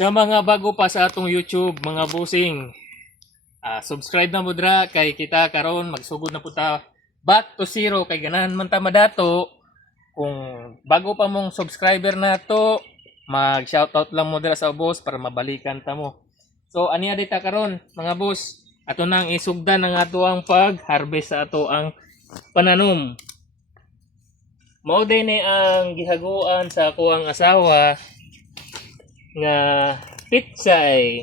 Sa mga bago pa sa atong YouTube, mga bossing, subscribe na mo dra kay kita karon magsugod na puta back to zero kay ganahan man ta madato. Kung bago pa mong subscriber na to, mag-shoutout lang mo dra sa boss para mabalikan ta mo. So aniya dita karon mga boss, ato nang isugdan ang ato ang pag-harvest sa ato ang pananom. Mao din ni ang gihaguan sa ako ang asawa nga pitsay.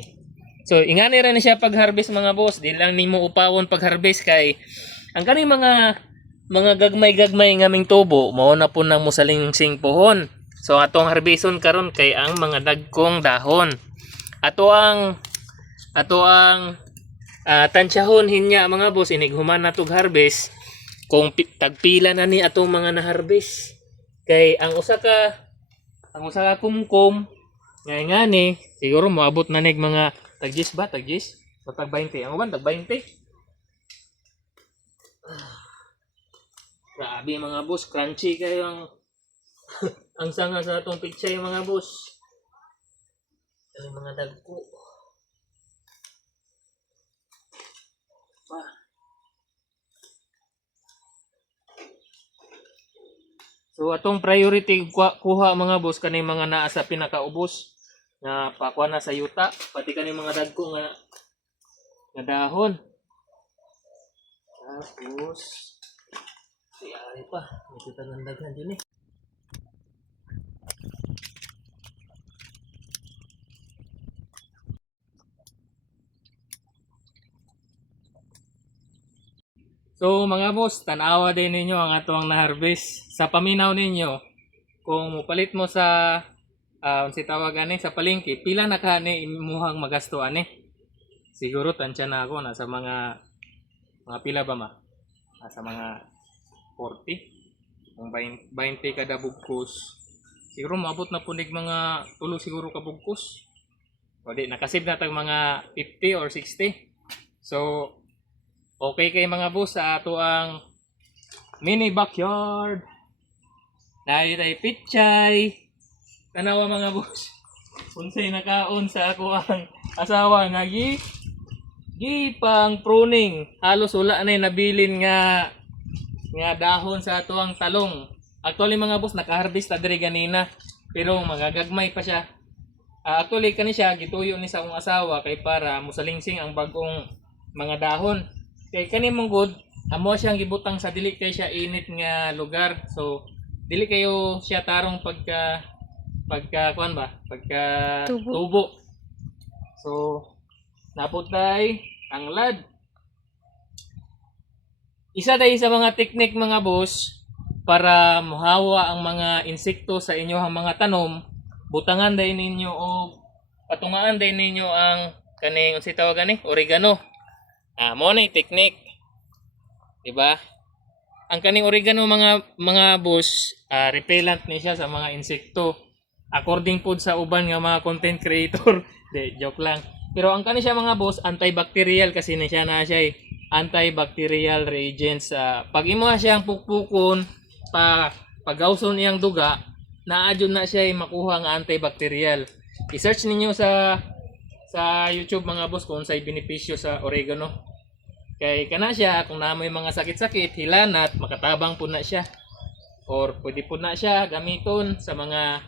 So ingani ra ni siya pag-harvest mga boss, di lang nimo upawon pag-harvest kay ang kani mga gagmay-gagmay ngaming tubo mao na po nang musalingsing pohon. So atong harveston karon kay ang mga dagkong dahon. Ato ang tansyahon hinya mga boss inig human na tug harvest kung tagpila na ni atong mga na-harvest. Kay ang usa ka kumkum ngani siguro moabot na nig mga tag-10 ba? Tag-10? O tag-20? Ang uban tag-20? Grabe mga boss, crunchy kayo ang ang sanga sa atong pichay mga boss. Ang mga dagko. So atong priority kuha mga boss kaning mga naa sa pinakaubos nga pakuha na sa yuta, pati kaning mga dagko nga dahon. Tapos ay pa, ito tanang daghan din eh. So mga boss, tanawa din ninyo ang atong na-harvest. Sa paminaw ninyo, kung mupalit mo sa si tawag ani sa palengke, pila na kani imuhang magasto ani? Siguro tansya na ako nasa mga pila ba ma? Nasa mga 40. Kung 20 kada bugkos. Siguro maabot na punig mga tulo siguro ka bugkos. O di nakasave na tag mga 50 or 60. So okay kay mga boss sa ato ang mini backyard. Dahil tay pichay. Tanawa mga boss. Unsay nakaon sa ako ang asawa nga pang pruning. Halos wala na nabilin nga dahon sa ato ang talong. Actually mga boss naka-harvest ta diri ganina pero magagagmay pa siya. Actually kani siya gituyo ni sa akong asawa kay para musalingsing ang bagong mga dahon. Kay kani mong good, amo siyang gibutang sa dili kay siya init nga lugar. So dili kayo siya tarong pagka kuan ba? Pagka tubo. So naputay ang lad. Isa dai sa mga teknik mga boss para muhawa ang mga insekto sa inyong mga tanom, butangan dai ninyo o patungaan dai ninyo ang kaning unsa tawag ani? Oregano. Mo na technique. Diba? Ang kaning oregano mga boss, repellent ni siya sa mga insekto. According po sa uban nga mga content creator. De, joke lang. Pero ang kani siya mga boss, antibacterial kasi na siya antibacterial reagents. Pag imo siyang pukpukon, pagawson iyang duga, naadyon na siya makuha nga antibacterial. I-search ninyo sa YouTube mga boss kung sa'y benepisyo sa oregano. Kay kana siya kung na may mga sakit-sakit, hilanat, makatabang po na siya. Or pwede po na siya gamiton sa mga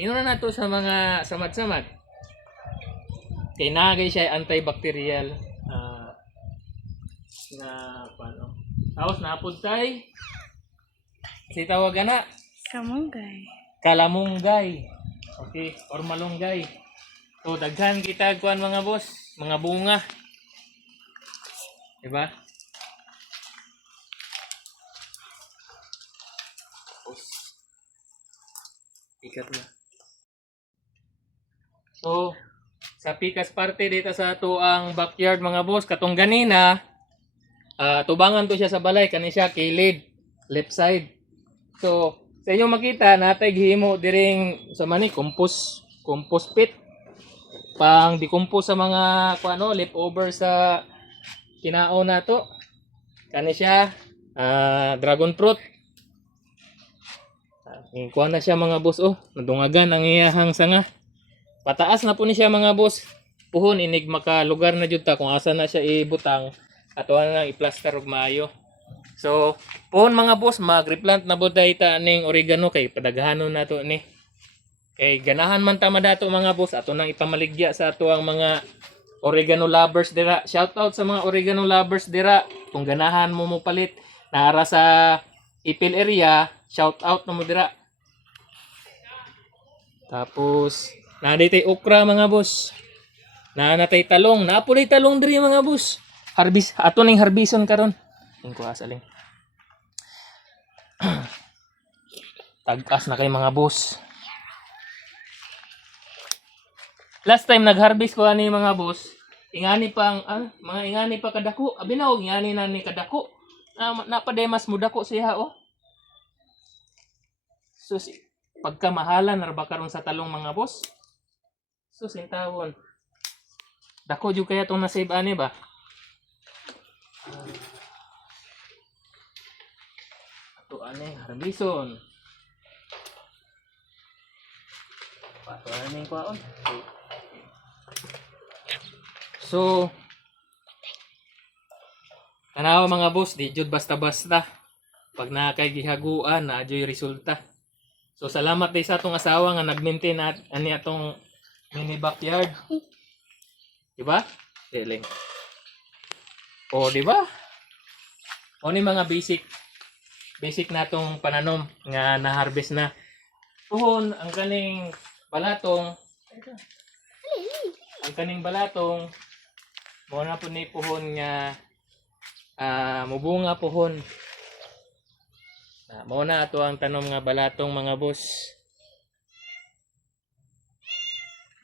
na nato sa mga samad-samad. Kay nagay siya antibacterial na paano. Tapos napud tay si tawag na kalamunggay. Okay, or malunggay. So daghan kita kuan mga boss, mga bunga. Diba? Ikat na. So, sa pikas parte dito sa ato ang backyard mga boss, katong ganina, tubangan to siya sa balay, kani siya kilid, left side. So, sa inyo makita, natay gihimo diring sa mani, compost pit. Pang decompose sa mga leftover sa kinaon na to. Kani siya dragon fruit. Kuha na siya mga boss. Nadungagan ang iyahang sanga. pataas na po ni siya mga boss. Puhon inig maka lugar na jud ta kung asa na siya ibutang ato na lang i-plaster og maayo. So, puhon mga boss, mag-replant na buday ta ning oregano kay padaghanon nato ni. Kay ganahan man ta madato mga boss, ato nang ipamaligya sa ato ang mga oregano lovers dira. Shout out sa mga oregano lovers dira. Kung ganahan mo palit naara sa Ipil area, shout out na mo dira. Tapos naday okra mga boss. Natay talong, naapulay talong diri mga boss. Harvest ato ning harbison karon. Ning ko asaling. Tag-as na kay mga boss. Last time nag-harvest ko ani mga boss, ingani pa ang mga ingani pa kadako. Abi na og ingani na ni kadako. Napademas mo dako siya oh. So pagkamahalan na ba karon sa talong mga boss? So sintawon. Dako jud kaya tong na-save ani ba? Ato ani harbison. Ato ani kwaon. So tanawa mga boss, di jud basta-basta. Pag nakay gihaguan na adyoy resulta. So salamat din sa atong asawa nga nag-maintain ani atong mini backyard. Diba? Galing. O, diba? O ni mga basic natong pananom nga na-harvest na. Puhon, ang kaning balatong, mo na po ni puhon nga mubunga puhon. Mo na ato ang tanom nga balatong mga boss.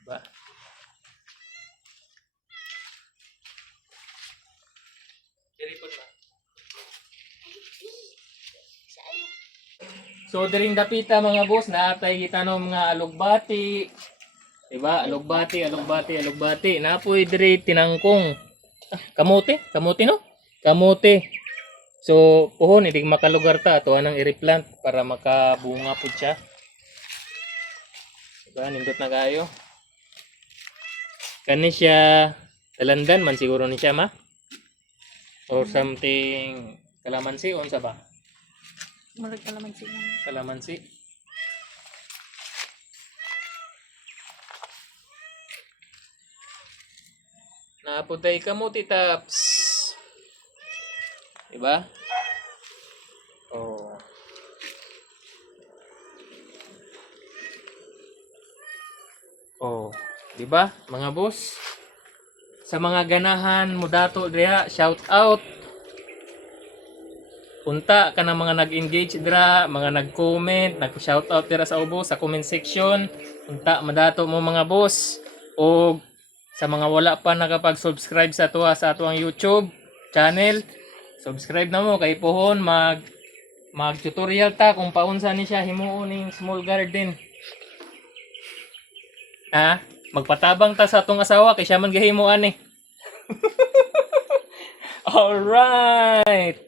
Diba? So diring dapita mga boss, naatay gitanom nga alugbati. Diba? Alugbati. Napoy diri tinangkong. Kamote no? Kamote. So puhon idig makalugar ta ato anang i-replant para makabunga pud siya. Diba? Nindot na kayo. Kani siya talandan man siguro ni siya ma. Or something kalamansi unsa ba? Murag kalamansi lang. Kalamansi. Napunta kamuti taps. Diba? Oh. Oh, diba? Mga boss. Sa mga ganahan mo dato diha, shout out. Punta ka na mga nag-engage dira, mga nag-comment, nag-shout out dira sa ubo sa comment section. Punta madato mo mga boss. O sa mga wala pa nakapag-subscribe sa atuang YouTube channel, subscribe na mo kay puhon mag-tutorial ta kung paunsa ni siya himuon ning small garden. Magpatabang ta sa atong asawa kay siya man gahimuan eh. All right.